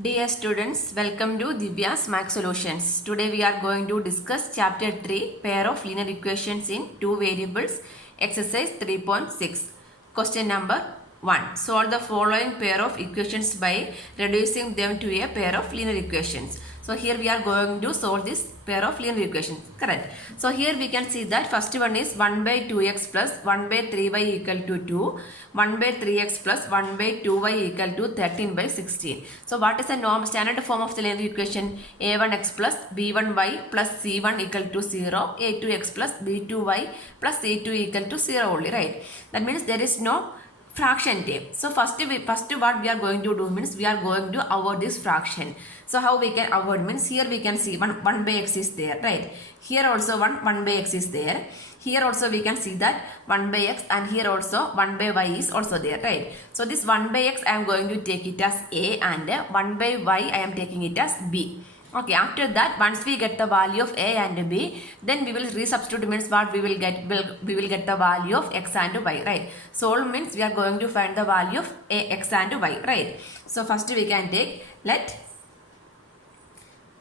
Dear students, welcome to Divya's Math Solutions. Today we are going to discuss chapter 3, pair of linear equations in two variables, exercise 3.6. Question number 1. Solve the following pair of equations by reducing them to a pair of linear equations. So here we are going to solve this pair of linear equations. Correct. So here we can see that first one is 1 by 2x plus 1 by 3y equal to 2. 1 by 3x plus 1 by 2y equal to 13 by 16. So what is the norm standard form of the linear equation? A1x plus b1y plus c1 equal to 0. A2x plus b2y plus c2 equal to 0 only, right? That means there is no fraction term. So first what we are going to do means we are going to avoid this fraction. So how we can avoid means here we can see 1 by x is there, right? Here also 1 by x is there. Here also we can see that 1 by x, and here also 1 by y is also there, right? So this 1 by x I am going to take it as a, and 1 by y I am taking it as b. Okay, after that once we get the value of a and b, then we will resubstitute means what we will get, we will get the value of x and y, right? Solve means we are going to find the value of a, x and y, right? So first we can take, let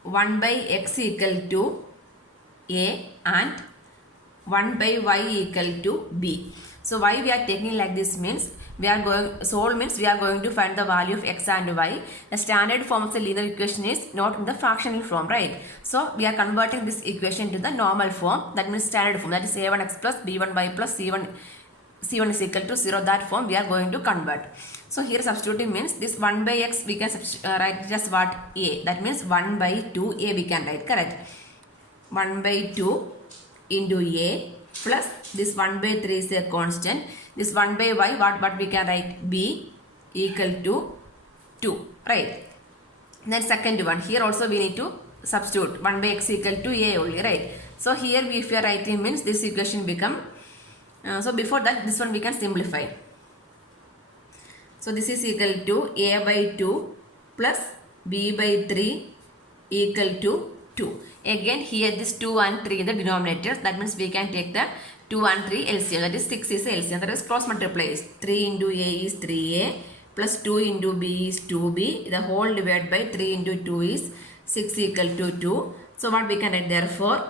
1 by x equal to a and 1 by y equal to b. So why we are taking like this means we are going, solve means we are going to find the value of x and y. The standard form of the linear equation is not in the fractional form, right? So we are converting this equation to the normal form, that means standard form, that is a1x plus b1y plus c1 is equal to 0. That form we are going to convert. So here substituting means this 1 by x we can write just what, a, that means 1 by 2a we can write, correct? 1 by 2 into a plus this 1 by 3 is a constant. This 1 by y, what we can write, b equal to 2, right? Then second one, here also we need to substitute 1 by x equal to a only, right? So here if you are writing means this equation become, so before that this one we can simplify. So this is equal to a by 2 plus b by 3 equal to 2. Again here this 2 and 3 in the denominators, that means we can take the 2 and 3 LCM, that is 6 is LCM, that is cross multiply. 3 into a is 3a plus 2 into b is 2b, the whole divided by 3 into 2 is 6 equal to 2. So what we can write, therefore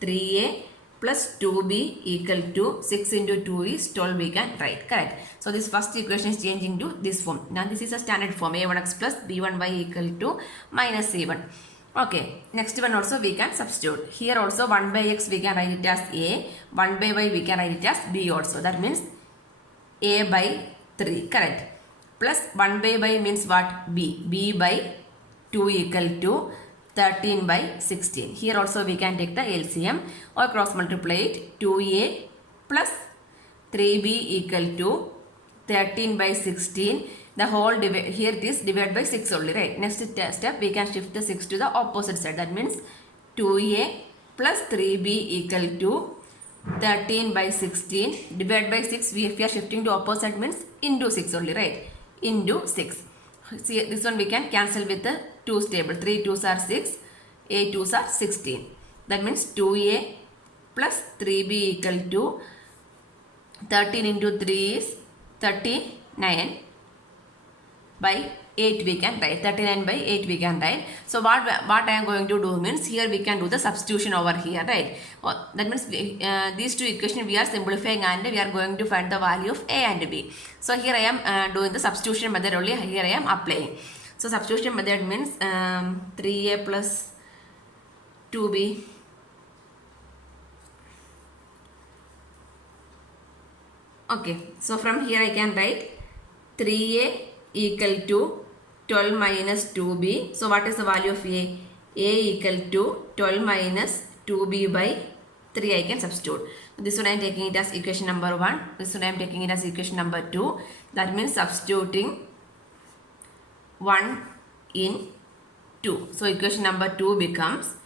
3a plus 2b equal to 6 into 2 is 12 we can write, correct? So this first equation is changing to this form. Now this is a standard form, a1x plus b1y equal to minus a1. Okay, next one also we can substitute. Here also 1 by x we can write it as a, 1 by y we can write it as b also. That means a by 3, correct? Plus 1 by y means what, b, b by 2 equal to 13 by 16. Here also we can take the LCM or cross multiply it. 2a plus 3b equal to 13 by 16. The whole here it is divided by 6 only, right? Next step we can shift the 6 to the opposite side. That means 2a plus 3b equal to 13 by 16 divided by 6. If we are shifting to opposite means into 6 only, right? Into 6. See this one we can cancel with the 2's table. 3 2's are 6, 8 2's are 16. That means 2a plus 3b equal to 13 into 3 is 39 by 8 we can write, 39 by 8 we can write. So what I am going to do means here we can do the substitution over here, right? That means these two equations we are simplifying and we are going to find the value of a and b. So here I am doing the substitution method only, here I am applying. So substitution method means 3a plus 2b okay. So from here I can write 3a equal to 12 minus 2b. So what is the value of a? A equal to 12 minus 2b by 3 I can substitute. This one I am taking it as equation number 1. This one I am taking it as equation number 2. That means substituting 1 in 2. So equation number 2 becomes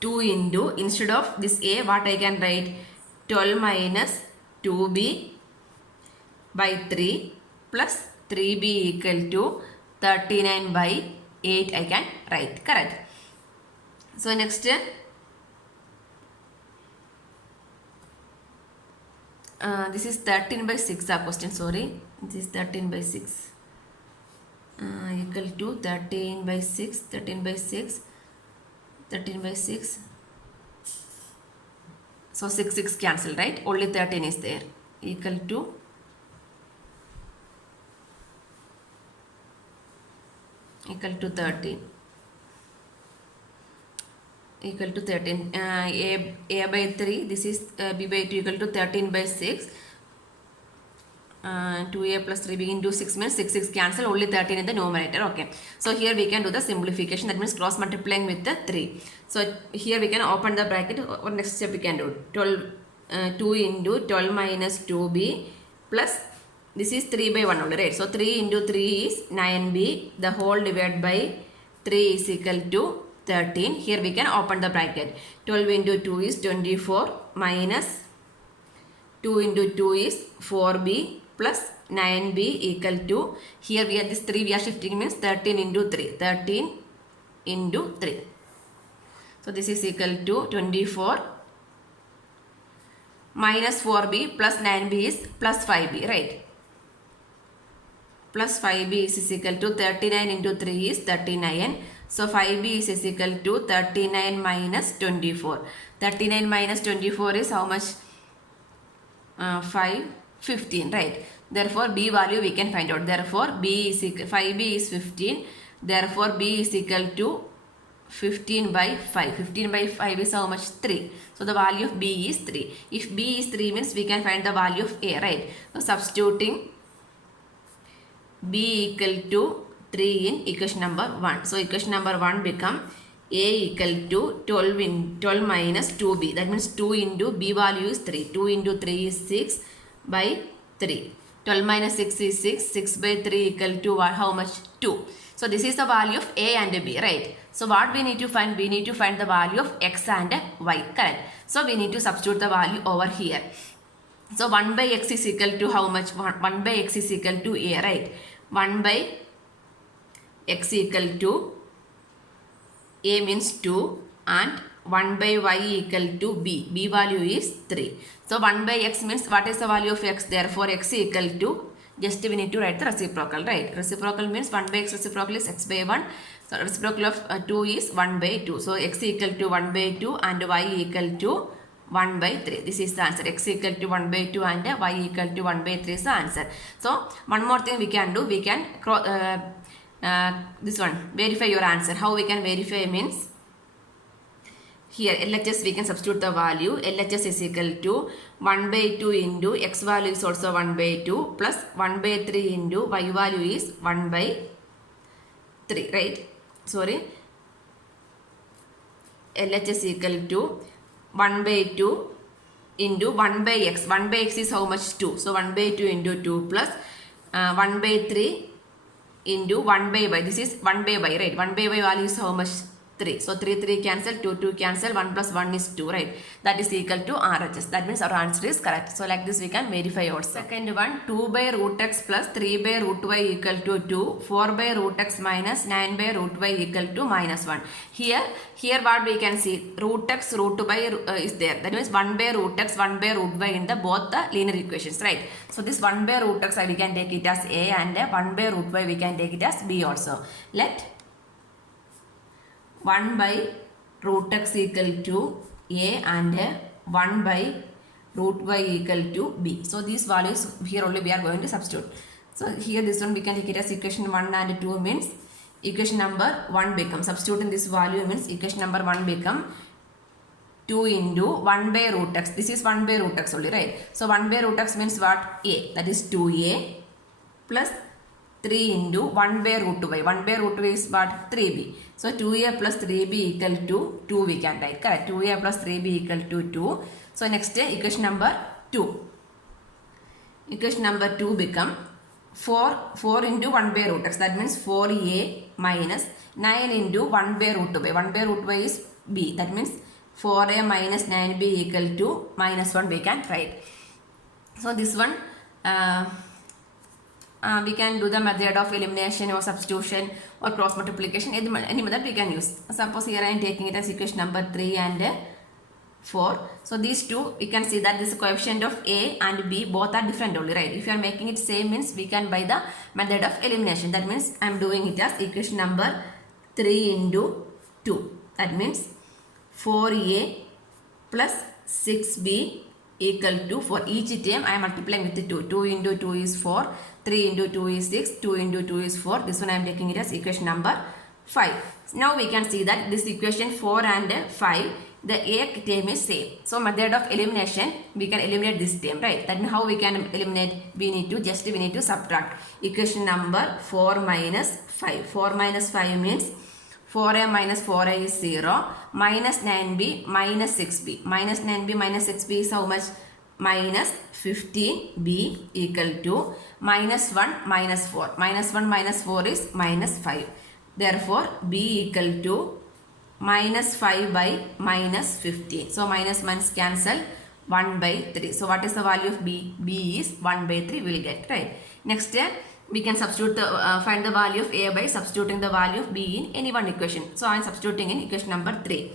2 into, instead of this a, what I can write, 12 minus 2b by 3 plus 3b equal to 39 by 8 I can write, correct? So next this is 13 by 6 question, sorry, this is 13 by 6. equal to 13 by 6, 13 by 6, 13 by 6. So 6 cancel, right? Only 13 is there. Equal to 13. Equal to 13. A by 3. This is B by 2 equal to 13 by 6. 2a plus 3 begin to 6 means 6 cancel, only 13 in the numerator. Okay, so here we can do the simplification, that means cross multiplying with the 3. So here we can open the bracket, or next step we can do 2 into 12 minus 2b plus this is 3 by 1 only, right? So 3 into 3 is 9b, the whole divided by 3 is equal to 13. Here we can open the bracket. 12 into 2 is 24 minus 2 into 2 is 4b plus 9b equal to, here we have this 3 we are shifting means 13 into 3. 13 into 3. So this is equal to 24 minus 4b plus 9b is plus 5b, right? Plus 5b is equal to 39 into 3 is 39. So 5b is equal to 39 minus 24. 39 minus 24 is how much? 15, right? Therefore b value we can find out. Therefore b is equal, 5b is 15. Therefore b is equal to 15 by 5. 15 by 5 is how much? 3. So the value of b is 3. If b is 3 means we can find the value of a, right? So substituting b equal to 3 in equation number 1. So equation number 1 become a equal to 12 minus 2b. That means 2 into b value is 3. 2 into 3 is 6 by 3. 12 minus 6 is 6. 6 by 3 equal to how much? 2. So this is the value of a and b, right? So what we need to find? We need to find the value of x and y, correct? So we need to substitute the value over here. So 1 by x is equal to how much? 1 by x is equal to a, right? 1 by x equal to a means 2 and 1 by y equal to b. B value is 3. So 1 by x means what is the value of x? Therefore x equal to, just we need to write the reciprocal, right? Reciprocal means 1 by x reciprocal is x by 1. So reciprocal of 2 is 1 by 2. So x equal to 1 by 2 and y equal to 1 by 3. This is the answer. X equal to 1 by 2 and y equal to 1 by 3 is the answer. So one more thing we can do. We can this one, verify your answer. How we can verify means, here LHS we can substitute the value. LHS is equal to 1 by 2 into x value is also 1 by 2 plus 1 by 3 into y value is 1 by 3, right? Sorry. LHS equal to 1 by 2 into 1 by x. 1 by x is how much? 2. So 1 by 2 into 2 plus 1 by 3 into 1 by y. This is 1 by y, right? 1 by y value is how much? 3. So 3 cancel, 2 cancel, 1 plus 1 is 2, right? That is equal to RHS. That means our answer is correct. So like this we can verify also. Second one, 2 by root x plus 3 by root y equal to 2. 4 by root x minus 9 by root y equal to minus 1. Here what we can see, root x, root y is there. That means 1 by root x, 1 by root y in the both the linear equations, right? So this 1 by root x we can take it as a and 1 by root y we can take it as b also. Let 1 by root x equal to a and 1 by root y equal to b. So these values here only we are going to substitute. So here this one we can take it as equation 1 and 2 means equation number 1 become, substituting this value means equation number 1 become 2 into 1 by root x. This is 1 by root x only, right? So 1 by root x means what? A. That is 2a plus 3 into 1 by root y. 1 by root y is what? 3b. So 2a plus 3b equal to 2 we can write. Correct. 2a plus 3b equal to 2. So next equation number 2. Equation number 2 become 4 into 1 by root x. That means 4a minus 9 into 1 by root y. 1 by root y is b. That means 4a minus 9b equal to minus 1 we can write. So this one we can do the method of elimination or substitution or cross multiplication. Any method we can use. Suppose here I am taking it as equation number 3 and 4. So these two, we can see that this coefficient of A and B both are different only, right? If you are making it same means we can by the method of elimination. That means I am doing it as equation number 3 into 2. That means 4A plus 6B equal to, for each term I am multiplying with 2. 2 into 2 is 4. 3 into 2 is 6. 2 into 2 is 4. This one I am taking it as equation number 5. Now we can see that this equation 4 and 5, the A term is same. So method of elimination, we can eliminate this term, right? That means how we can eliminate? We need to subtract. Equation number 4 minus 5. 4 minus 5 means 4a minus 4a is 0. Minus 9b minus 6b. Minus 9b minus 6b is how much? Minus 15b equal to minus 1 minus 4. Minus 1 minus 4 is minus 5. Therefore, b equal to minus 5 by minus 15. So, minus minus cancel, 1 by 3. So, what is the value of b? b is 1 by 3 we will get, right? Next, we can substitute find the value of a by substituting the value of b in any one equation. So, I am substituting in equation number 3.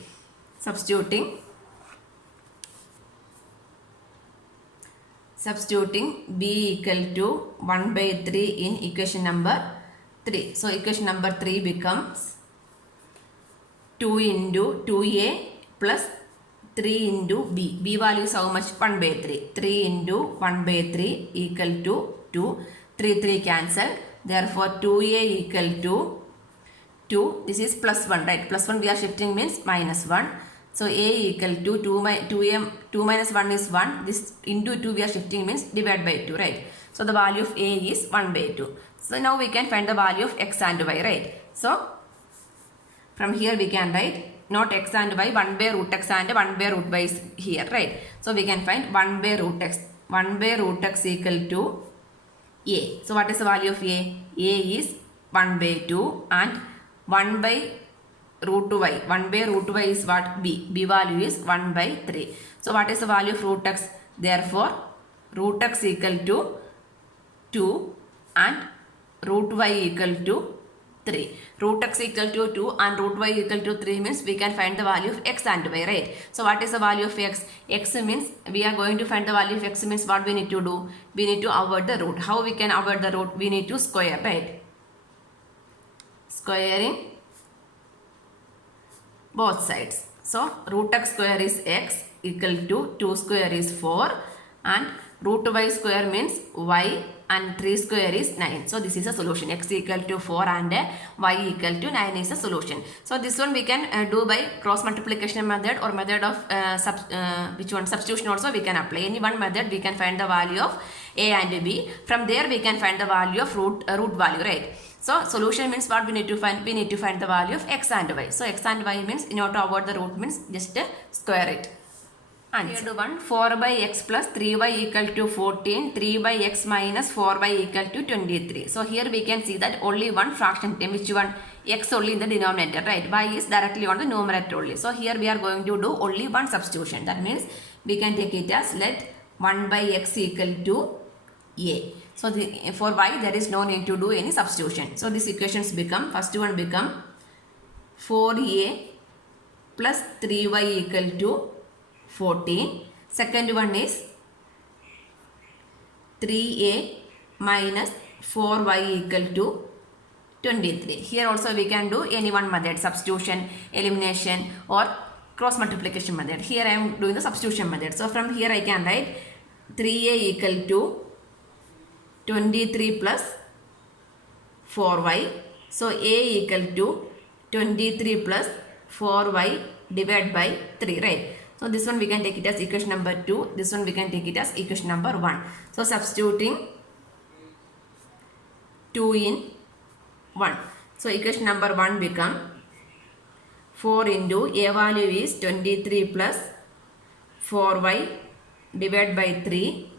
Substituting b equal to 1 by 3 in equation number 3. So, equation number 3 becomes 2 into 2a plus 3 into b. b value is how much? 1 by 3. 3 into 1 by 3 equal to 2. 3 cancel. Therefore, 2a equal to 2. This is plus 1, right? Plus 1 we are shifting means minus 1. So, a equal to 2 minus 1 is 1. This into 2 we are shifting means divide by 2, right? So, the value of a is 1 by 2. So, now we can find the value of x and y, right? So, from here we can write not x and y, 1 by root x and 1 by root y is here, right? So, we can find 1 by root x. 1 by root x equal to a. So, what is the value of a? A is 1 by 2 and 1 by root y. 1 by root y is what? B. B value is 1 by 3. So, what is the value of root x? Therefore, root x equal to 2 and root y equal to 3. Root x equal to 2 and root y equal to 3 means we can find the value of x and y, right? So, what is the value of x? X means we are going to find the value of x means what we need to do? We need to avoid the root. How we can avoid the root? We need to square, right? Squaring both sides. So, root x square is x equal to 2 square is 4 and root y square means y and 3 square is 9. So, this is a solution. X equal to 4 and y equal to 9 is a solution. So, this one we can do by cross multiplication method or method of substitution also we can apply. Any one method we can find the value of a and b. From there we can find the value of root value, right? So, solution means what we need to find? We need to find the value of x and y. So, x and y means in order to avoid the root means just square it. Answer 1, 4 by x plus 3y equal to 14, 3 by x minus 4y equal to 23. So, here we can see that only one fraction term, which one? X only in the denominator, right? Y is directly on the numerator only. So, here we are going to do only one substitution. That means we can take it as let 1 by x equal to a. So, for y there is no need to do any substitution. So, these equations become, first one become 4a plus 3y equal to 14. Second one is 3a minus 4y equal to 23. Here also we can do any one method, substitution, elimination or cross multiplication method. Here I am doing the substitution method. So, from here I can write 3a equal to 23 plus 4y. So, a equal to 23 plus 4y divided by 3, right? So, this one we can take it as equation number 2. This one we can take it as equation number 1. So, substituting 2 in 1. So, equation number 1 become 4 into a value is 23 plus 4y divided by 3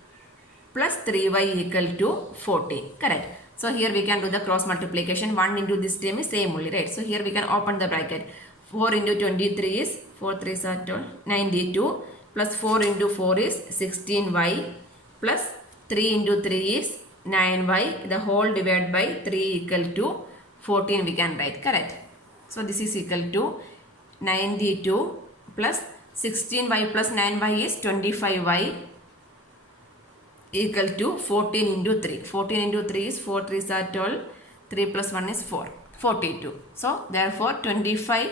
plus 3y equal to 40. Correct. So, here we can do the cross multiplication. 1 into this term is same only, right? So, here we can open the bracket. 4 into 23 is 4 3s are 12, 92 plus 4 into 4 is 16y plus 3 into 3 is 9y. The whole divided by 3 equal to 14 we can write. Correct. So, this is equal to 92 plus 16y plus 9y is 25y equal to 14 into 3. 14 into 3 is 4 3s are 12. 3 plus 1 is 4. 42. So therefore 25y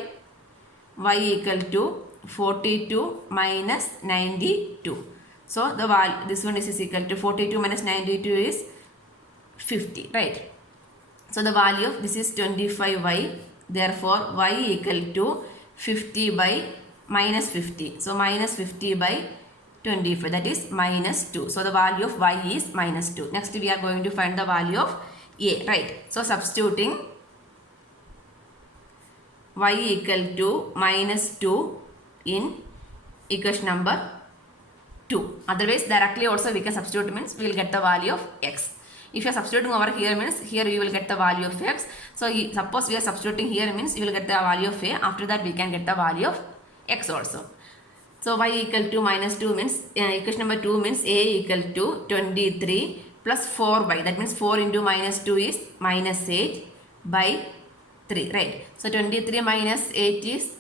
equal to 42 minus 92. So the value, this one is equal to 42 minus 92 is 50, right? So the value of this is 25y. Therefore y equal to 50 by minus 50. So minus 50 by 25, that is minus 2. So the value of y is minus 2. Next we are going to find the value of a, right? So substituting y equal to minus 2 in equation number 2. Otherwise directly also we can substitute, means we will get the value of x. If you are substituting over here, means here you will get the value of x. So suppose we are substituting here, means you will get the value of a. After that we can get the value of x also. So y equal to minus 2 means equation number 2 means a equal to 23 plus 4y. That means 4 into minus 2 is minus 8 by 3, right? So 23 minus 8 is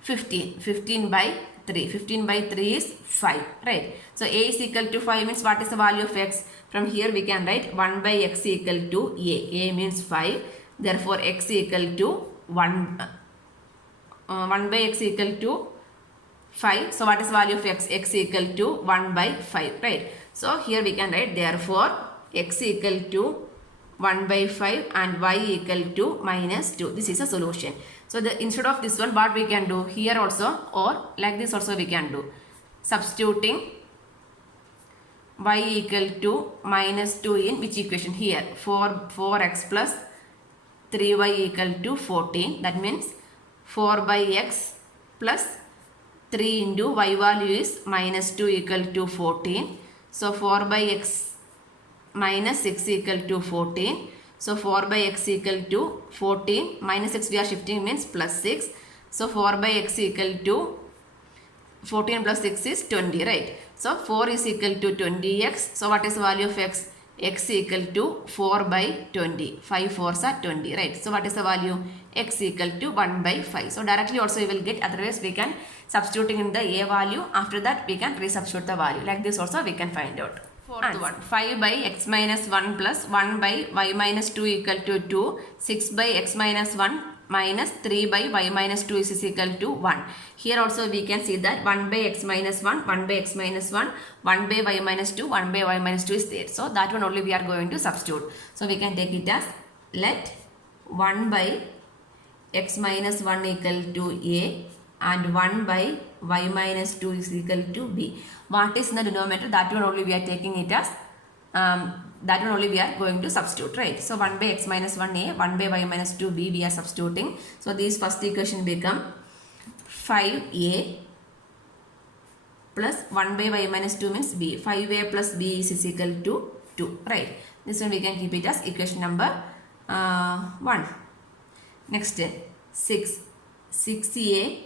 15. 15 by 3. 15 by 3 is 5, right? So a is equal to 5 means what is the value of x? From here we can write 1 by x equal to a. A means 5. Therefore x equal to 1 by x equal to 5. So what is value of x? X equal to 1 by 5, right? So here we can write therefore x equal to 1 by 5 and y equal to minus 2. This is a solution. So instead of this one, what we can do here also, or like this also we can do. Substituting y equal to minus 2 in which equation? Here 4x plus 3y equal to 14. That means 4 by x plus 3 into y value is minus 2 equal to 14. So 4 by x minus 6 equal to 14. So 4 by x equal to 14 minus 6 we are shifting means plus 6. So 4 by x equal to 14 plus 6 is 20, right? So 4 is equal to 20x. So what is the value of x? X equal to 4 by 20. 5 4s are 20, right? So what is the value? X equal to 1 by 5. So directly also you will get, otherwise we can substituting in the a value. After that we can resubstitute the value. Like this also we can find out. Fourth one, 5 by x minus 1 plus 1 by y minus 2 equal to 2. 6 by x minus 1 minus 3 by y minus 2 is equal to 1. Here also we can see that 1 by x minus 1, 1 by x minus 1, 1 by y minus 2, 1 by y minus 2 is there. So that one only we are going to substitute. So we can take it as let 1 by x minus 1 equal to a and 1 by y minus 2 is equal to b. What is in the denominator? That one only we are taking it as that one only we are going to substitute, right? So 1 by x minus 1a, 1 by y minus 2b we are substituting. So this first equation become 5a plus 1 by y minus 2 means b. 5a plus b is equal to 2, right? This one we can keep it as equation number 1. Next 6a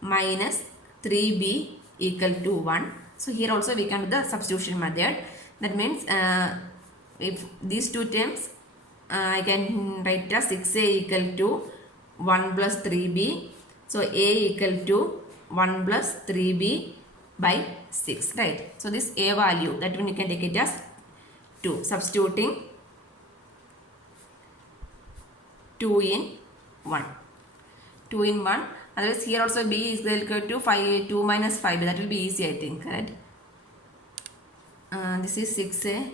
minus 3b equal to 1. So here also we can do the substitution method. That means if these two terms I can write as 6a equal to 1 plus 3b. So a equal to 1 plus 3b by 6, right? So this a value, that one you can take it as 2. Substituting 2 in 1. 2 in 1. Otherwise here also b is equal to 2 minus 5. That will be easy, I think, right? This is 6a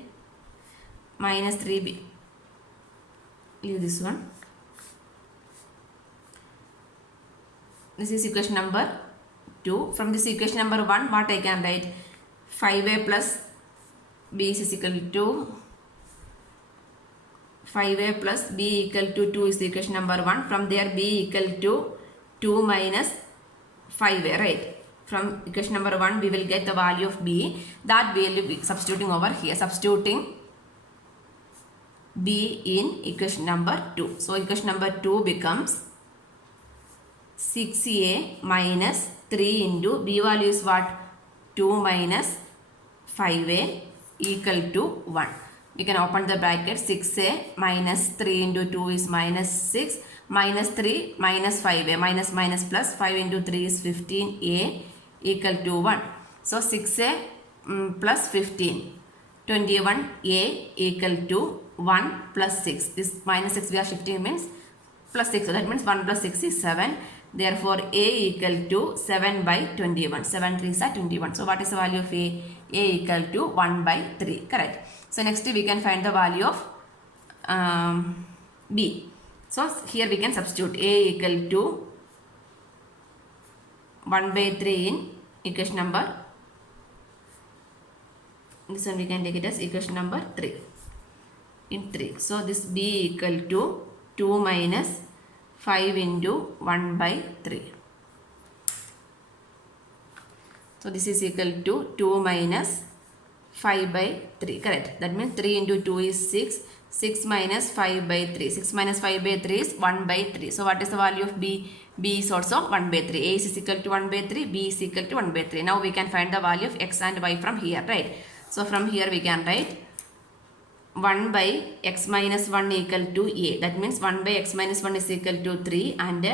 minus 3b. Leave this one. This is equation number 2. From this equation number 1, what I can write? 5a plus b is equal to 5a plus b equal to 2 is the equation number 1. From there b equal to 2 minus 5a, right? From equation number 1 we will get the value of b. That we will be substituting over here. Substituting b in equation number 2. So equation number 2 becomes 6a minus 3 into b value is what? 2 minus 5a equal to 1. We can open the bracket. 6a minus 3 into 2 is minus 6 minus 3 minus 5a, minus minus plus 5 into 3 is 15a equal to 1. So 6a plus 15, 21a equal to 1 plus 6. This minus 6 we are shifting means plus 6. So that means 1 plus 6 is 7. Therefore a equal to 7 by 21. 7 3s are 21. So what is the value of a? A equal to 1 by 3. Correct. So next we can find the value of b. So here we can substitute a equal to 1 by 3 in equation number. This one we can take it as equation number 3. In 3. So this b equal to 2 minus 5 into 1 by 3. So this is equal to 2 minus 5 by 3. Correct. That means 3 into 2 is 6. 6 minus 5 by 3. 6 minus 5 by 3 is 1 by 3. So what is the value of b? B is also 1 by 3. A is equal to 1 by 3. B is equal to 1 by 3. Now we can find the value of x and y from here. Right. So from here we can write 1 by x minus 1 equal to a. That means 1 by x minus 1 is equal to 3 and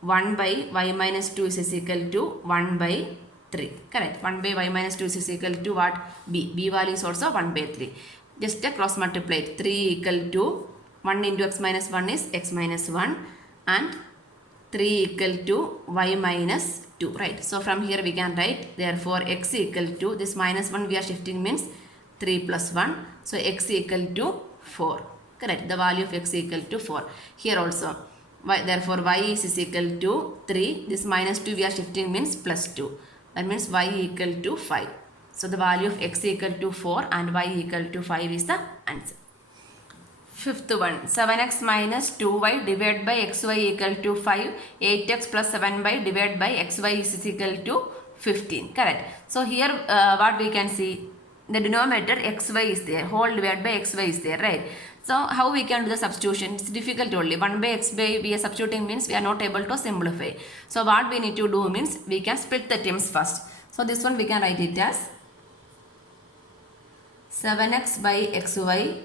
1 by y minus 2 is equal to 1 by 3. Correct. 1 by y minus 2 is equal to what? B. B value is also 1 by 3. Just cross multiply. 3 equal to 1 into x minus 1 is x minus 1 and 3 equal to y minus 2. Right. So from here we can write therefore x equal to this minus 1 we are shifting means 3 plus 1. So x equal to 4. Correct. The value of x equal to 4. Here also. Therefore y is equal to 3. This minus 2 we are shifting means plus 2. That means y equal to 5. So the value of x equal to 4 and y equal to 5 is the answer. Fifth one. 7x minus 2y divided by xy equal to 5. 8x plus 7y divided by xy is equal to 15. Correct. So here what we can see? The denominator xy is there, whole divided by xy is there, right? So how we can do the substitution? It's difficult only. 1 by x by we are substituting means we are not able to simplify. So what we need to do means we can split the terms first. So this one we can write it as 7x by xy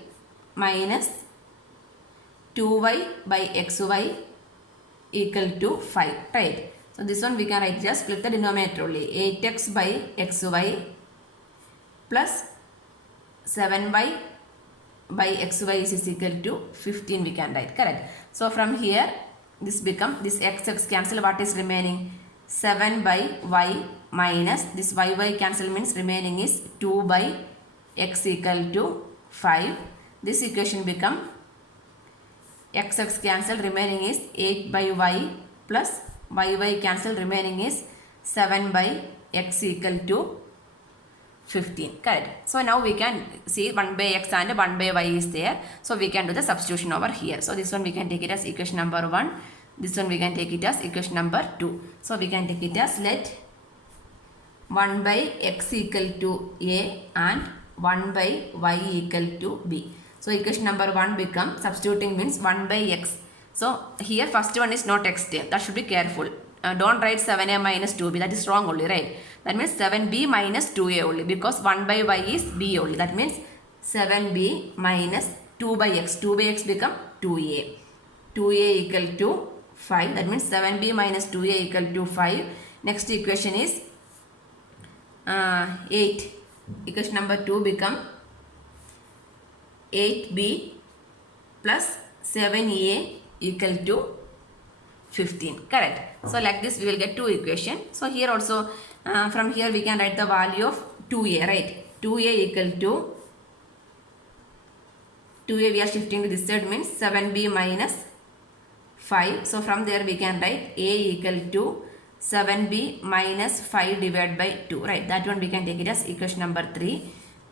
minus 2y by xy equal to 5, right? So this one we can write just split the denominator only. 8x by xy plus 7y by xy is equal to 15 we can write. Correct. So from here this become this x cancel. What is remaining? 7 by y minus this y cancel means remaining is 2 by x equal to 5. This equation become x cancel remaining is 8 by y plus y cancel remaining is 7 by x equal to 15. Correct. So now we can see 1 by x and 1 by y is there. So we can do the substitution over here. So this one we can take it as equation number 1. This one we can take it as equation number 2. So we can take it as let 1 by x equal to a and 1 by y equal to b. So equation number 1 become substituting means 1 by x. So here first one is not x term. That should be careful. Don't write 7a minus 2b. That is wrong only, right? That means 7b minus 2a only because 1 by y is b only. That means 7b minus 2 by x. 2 by x become 2a. 2a equal to 5. That means 7b minus 2a equal to 5. Next equation is 8. Equation number 2 become 8b plus 7a equal to 15. Correct. So like this we will get two equation. So here also from here we can write the value of 2a, right? 2a equal to 2a we are shifting to this side means 7b minus 5. So from there we can write a equal to 7b minus 5 divided by 2, right? That one we can take it as equation number 3.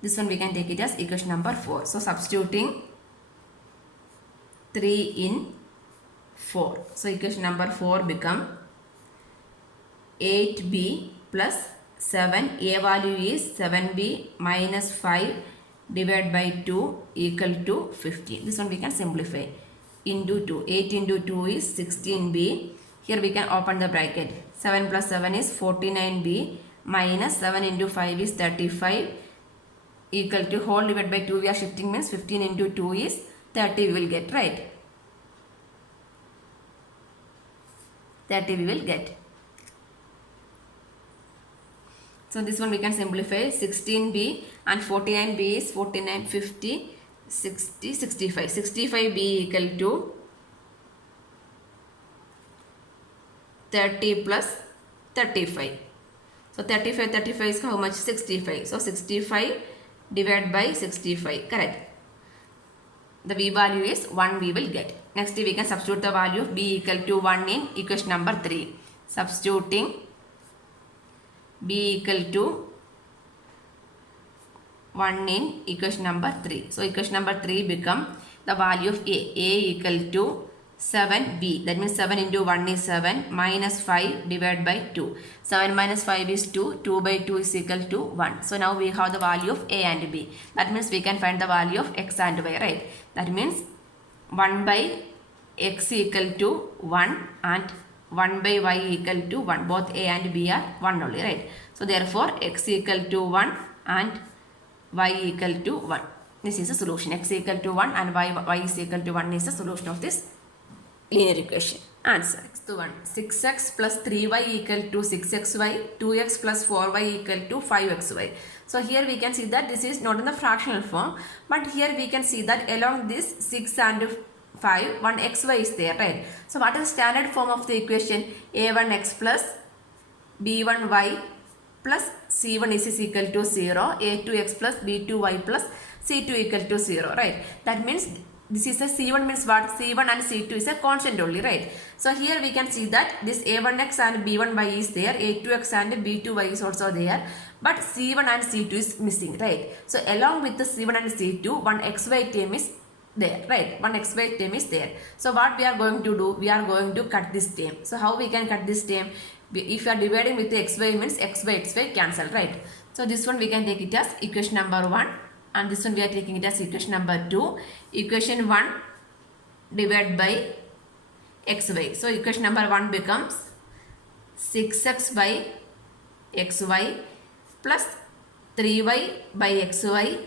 This one we can take it as equation number 4. So substituting 3 in 4. So equation number 4 become 8b plus 7. A value is 7b minus 5 divided by 2 equal to 15. This one we can simplify. Into 2. 8 into 2 is 16b. Here we can open the bracket. 7 plus 7 is 49b minus 7 into 5 is 35 equal to whole divided by 2 we are shifting means 15 into 2 is 30 we will get, right? 30 we will get. So this one we can simplify. 16b and 49b is 49, 50, 60, 65. 65b equal to 30 plus 35. So 35 is how much? 65. So 65 divided by 65. Correct. The v value is 1 we will get. Next we can substitute the value of b equal to 1 in equation number 3. Substituting b equal to 1 in equation number 3. So equation number 3 become the value of a equal to 7b. That means 7 into 1 is 7 minus 5 divided by 2. 7 minus 5 is 2. 2 by 2 is equal to 1. So now we have the value of a and b. That means we can find the value of x and y, right? That means 1 by x equal to 1 and 1 by y equal to 1. Both a and b are 1 only, right? So therefore x equal to 1 and y equal to 1. This is a solution. X equal to 1 and y is equal to 1 is the solution of this linear equation. Answer. Next one. 6x plus 3y equal to 6xy. 2x plus 4y equal to 5xy. So here we can see that this is not in the fractional form, but here we can see that along this 6 and 5, one xy is there, right? So what is the standard form of the equation? a1x plus b1y plus c1 is equal to 0, a2x plus b2y plus c2 equal to 0, right? That means this is a c1 means what? c1 and c2 is a constant only, right? So here we can see that this a1x and b1y is there, a2x and b2y is also there, but c1 and c2 is missing, right? So along with the c1 and c2, one xy term is there, right? One xy term is there. So what we are going to do? We are going to cut this term. So how we can cut this term? If you are dividing with the xy means xy cancel, right? So this one we can take it as equation number 1. And this one we are taking it as equation number 2. Equation 1 divided by xy. So equation number 1 becomes 6x by xy plus 3y by xy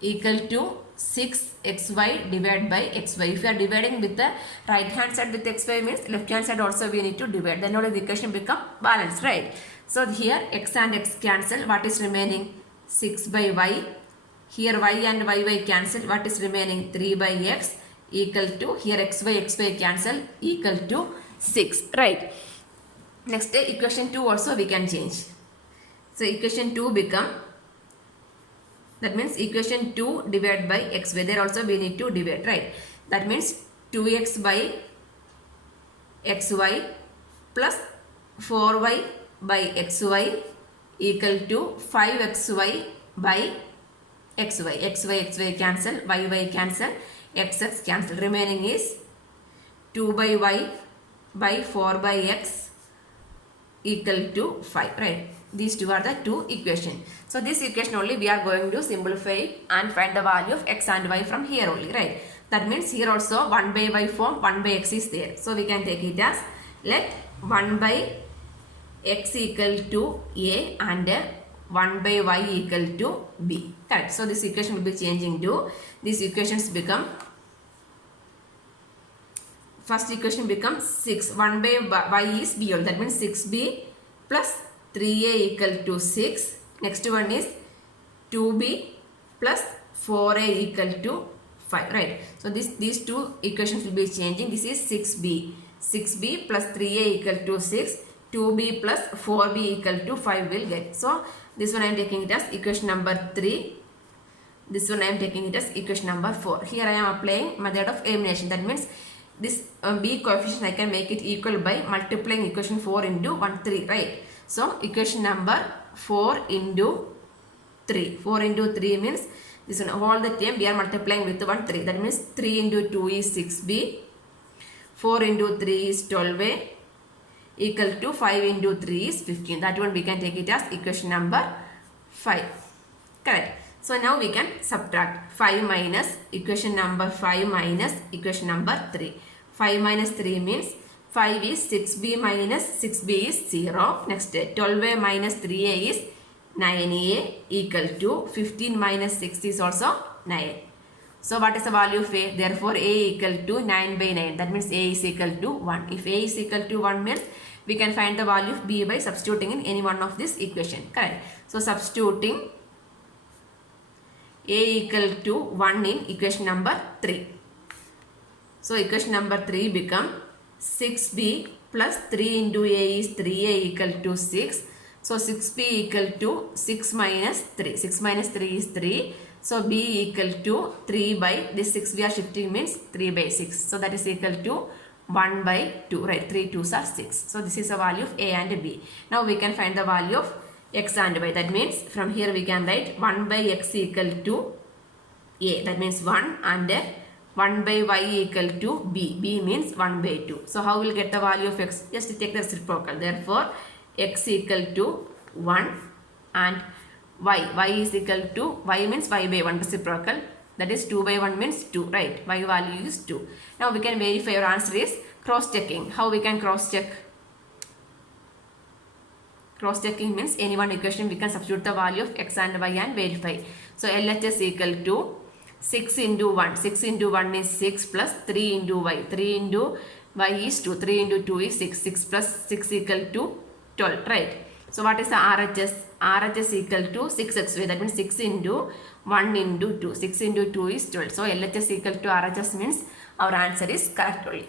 equal to 6xy divided by xy. If you are dividing with the right hand side with xy means left hand side also we need to divide. Then only the equation become balanced, right? So here x and x cancel. What is remaining? 6 by y. Here y and y cancel. What is remaining? 3 by x equal to, here xy cancel, equal to 6, right? Next equation 2 also we can change. So equation 2 become, that means equation 2 divided by xy. There also we need to divide, right? That means 2x by xy plus 4y by xy equal to 5xy by xy cancel, y cancel, x cancel. Remaining is 2 by y by 4 by x equal to 5, right? These two are the two equations. So this equation only we are going to simplify and find the value of x and y from here only, right? That means here also 1 by y form, 1 by x is there. So we can take it as, let 1 by x equal to a and 1 by y equal to b. Correct. So this equation will be changing to, these equations become, first equation becomes 6. 1 by y is b only. That means 6b plus 3a equal to 6. Next one is 2b plus 4a equal to 5. Right. So these two equations will be changing. This is 6b. 6b plus 3a equal to 6. 2b plus 4b equal to 5 will get. So this one I am taking it as equation number 3. This one I am taking it as equation number 4. Here I am applying method of elimination. That means this b coefficient I can make it equal by multiplying equation 4 into 1, 3, right? So equation number 4 into 3. 4 into 3 means this one, all the time we are multiplying with 1, 3. That means 3 into 2 is 6b. 4 into 3 is 12a. Equal to 5 into 3 is 15. That one we can take it as equation number 5. Correct. So now we can subtract 5 minus equation number 5 minus equation number 3. 5 minus 3 means 5 is 6b minus 6b is 0. Next 12a minus 3a is 9a equal to 15 minus 6 is also 9. So what is the value of A? Therefore A equal to 9 by 9. That means A is equal to 1. If A is equal to 1 means we can find the value of B by substituting in any one of this equation. Correct. So substituting A equal to 1 in equation number 3. So equation number 3 become 6B plus 3 into A is 3A equal to 6. So 6B equal to 6 minus 3. 6 minus 3 is 3. So B equal to 3 by this 6 we are shifting means 3 by 6. So that is equal to 1 by 2. Right. 3 2s are 6. So this is the value of A and B. Now we can find the value of X and Y. That means from here we can write 1 by X equal to A. That means 1 and 1 by Y equal to B. B means 1 by 2. So how will get the value of X? Just take the reciprocal. Therefore X equal to 1 and Y is equal to, Y means Y by 1 reciprocal. That is 2 by 1 means 2, right? Y value is 2. Now we can verify our answer is cross-checking. How we can cross-check? Cross-checking means any one equation we can substitute the value of X and Y and verify. So LHS equal to 6 into 1. 6 into 1 is 6 plus 3 into Y. 3 into Y is 2. 3 into 2 is 6. 6 plus 6 equal to 12, right? So what is the RHS? RHS equal to 6xy. That means 6 into 1 into 2. 6 into 2 is 12. So LHS equal to RHS means our answer is correct only.